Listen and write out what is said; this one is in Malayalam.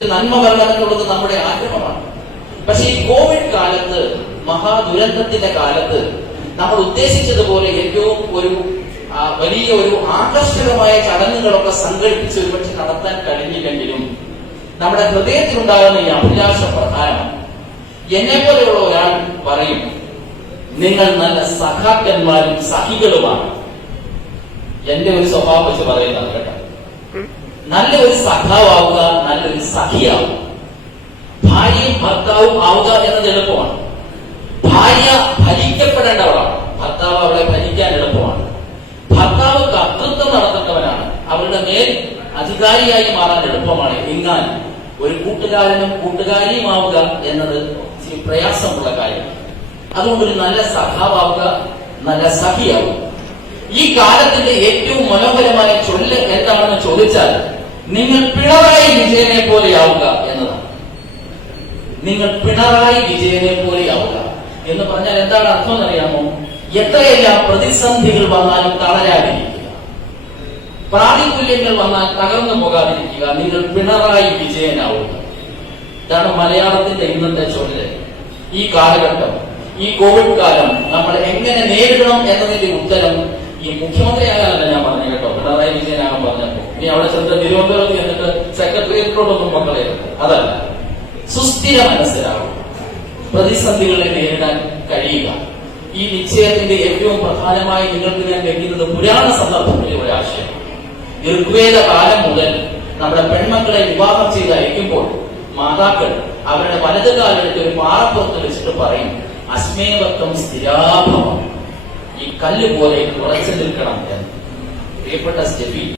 നന്മ വരണമെന്നുള്ളത് നമ്മുടെ ആഗ്രഹമാണ്. പക്ഷെ ഈ കോവിഡ് കാലത്ത്, മഹാദുരന്തത്തിന്റെ കാലത്ത് നമ്മൾ ഉദ്ദേശിച്ചതുപോലെ ഏറ്റവും വലിയ ആകർഷകമായ ചടങ്ങുകളൊക്കെ സംഘടിപ്പിച്ച് ഒരുപക്ഷെ നടത്താൻ കഴിഞ്ഞില്ലെങ്കിലും നമ്മുടെ ഹൃദയത്തിലുണ്ടാകുന്ന ഈ അഭിലാഷം പ്രധാനമാണ്. എന്നെ പോലെയുള്ള ഒരാൾ പറയും, നിങ്ങൾ നല്ല സഖാക്കന്മാരും സഖികളുമാണ്. എന്റെ ഒരു സ്വഭാവം വെച്ച് പറയുന്നത് കേട്ടോ. നല്ലൊരു സഖാവുക, നല്ലൊരു സഖിയാവുക. ഭാര്യയും ഭർത്താവും ആവുക എന്നത് എളുപ്പമാണ്. ഭാര്യ ഭരിക്കപ്പെടേണ്ടവളാണ്, ഭർത്താവ് അവളെ ഭരിക്കാൻ എളുപ്പമാണ്. ഭർത്താവ് കർത്തൃത്വം നടത്തേണ്ടവനാണ്, അവരുടെ മേൽ അധികാരിയായി മാറാൻ എളുപ്പമാണ്. എന്നാൽ ഒരു കൂട്ടുകാരനും കൂട്ടുകാരിയുമാവുക എന്നത് പ്രയാസമുള്ള കാര്യമാണ്. അതുകൊണ്ട് ഒരു നല്ല സഖാവുക, നല്ല സഖിയാവുക. ഈ കാലത്തിന്റെ ഏറ്റവും മനോഹരമായ ചൊല്ല് എന്താണെന്ന് ചോദിച്ചാൽ, നിങ്ങൾ പിണറായി വിജയനെ പോലെയാവുക എന്നതാണ്. നിങ്ങൾ പിണറായി വിജയനെ പോലെയാവുക എന്ന് പറഞ്ഞാൽ എന്താണ് അർത്ഥം എന്നറിയാമോ? എത്രയെല്ലാം പ്രതിസന്ധികൾ വന്നാലും തളരാതിരിക്കുക, പ്രാതികൂല്യങ്ങൾ വന്നാൽ തകർന്നു പോകാതിരിക്കുക. നിങ്ങൾ പിണറായി വിജയനാവുക. ഇതാണ് മലയാളത്തിന്റെ ഇന്നത്തെ ചൊല്ല്. ഈ കാലഘട്ടം, ഈ കോവിഡ് കാലം നമ്മൾ എങ്ങനെ നേരിടണം എന്നതിന്റെ ഉത്തരം ഈ മുഖ്യമന്ത്രിയാകാനല്ല ഞാൻ പറഞ്ഞു കേട്ടോ, പിണറായി വിജയനാകാൻ പറഞ്ഞപ്പോ. ഇനി അവിടെ ചെന്ന് തിരുവനന്തപുരത്ത് ചെന്നിട്ട് സെക്രട്ടേറിയറ്റിലോടൊന്നും മക്കളെ അതല്ല. സുസ്ഥിര മനസ്സിലാവും, പ്രതിസന്ധികളെ നേരിടാൻ കഴിയുക. ഈ നിശ്ചയത്തിന്റെ ഏറ്റവും പ്രധാനമായി നിങ്ങൾക്ക് ഞാൻ വെക്കുന്നത് പുരാണ സന്ദർഭത്തിലെ ഒരാശയം. ഋഗ്വേദ കാലം മുതൽ നമ്മുടെ പെൺമക്കളെ വിവാഹം ചെയ്ത് അയക്കുമ്പോൾ മാതാക്കൾ അവരുടെ വലത് കാലെടുത്ത് ഒരു പാറപ്പുറത്ത് വെച്ചിട്ട് പറയും, അസ്മേവത്വം സ്ഥിരാഭവം, ഈ കല്ല് പോലെ ഉറച്ചു നിൽക്കണം എന്ന്. പ്രിയപ്പെട്ട സ്റ്റെഫി,